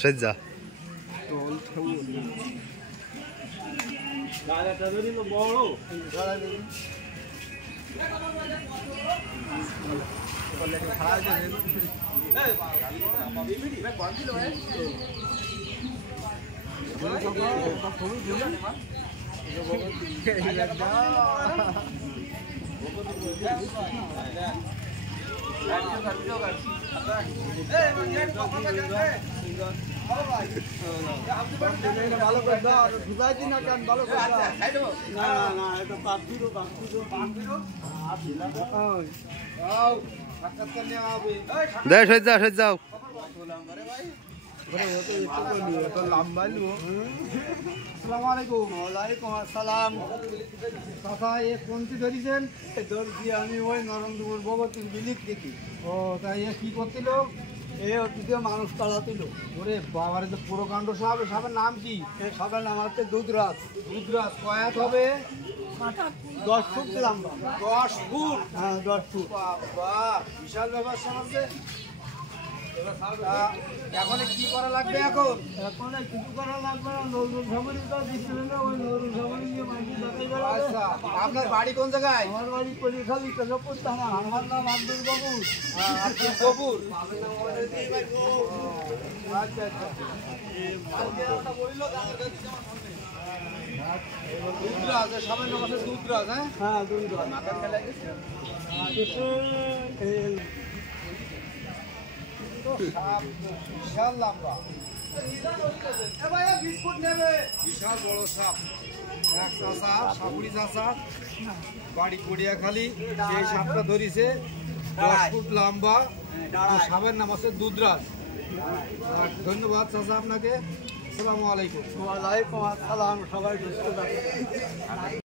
সজ্জা ভালো করে দাও ঢুকাই দিন না কেন ভালো করে দাও না না এটা বাকিরো দে সজ্জা সজ্জাও আসসালাম চাচা এ কোনটি ধরেছেন ধরছি আমি ওই নরেন্দ্রপুর ভগতির বিলিক দেখি ও তাই এ কি করছিল এ ওদিকে মানুষ তাড়াতিল ওরে বাবারে তো পুরো কাণ্ড সাহেব সাহেবের নাম কি সাহেবের নাম হচ্ছে দুধরাজ কয়াত হবে 10 ফুট লম্বা 10 ফুট হ্যাঁ 10 ফুট বাবা বিশাল ব্যাপার সমাজে এখন কি করা লাগবে এখন কিছু করা লাগবে না নজরুল সামরি তো দিচ্ছিল না ওই নজরুল সামরি নিয়ে মাইকি দেখাই বেড়াবে আচ্ছা আপনার বাড়ি কোন জায়গায় আমার বাড়ি কলিখালি কেশবপুর থানা আমার নাম আব্দুল কবুর আব্দুল কবুর আচ্ছা আচ্ছা দুধরাজ সামান্য মাসে দুধরাজ হ্যাঁ দুধরাজ মাথার খেলা গেছে বিশাল লম্বা বিশাল বড় সাপ এক চাষা সাপুরি চাষা বাড়ি কড়িয়াখালী সেই সাপটা ধরিছে 10 ফুট লম্বা সাপের নাম আছে দুধরাজ ধন্যবাদ চাষা আপনাকে আসসালামু আলাইকুম ওয়ালাইকুম আসসালাম সবাই সুস্থ থাকুন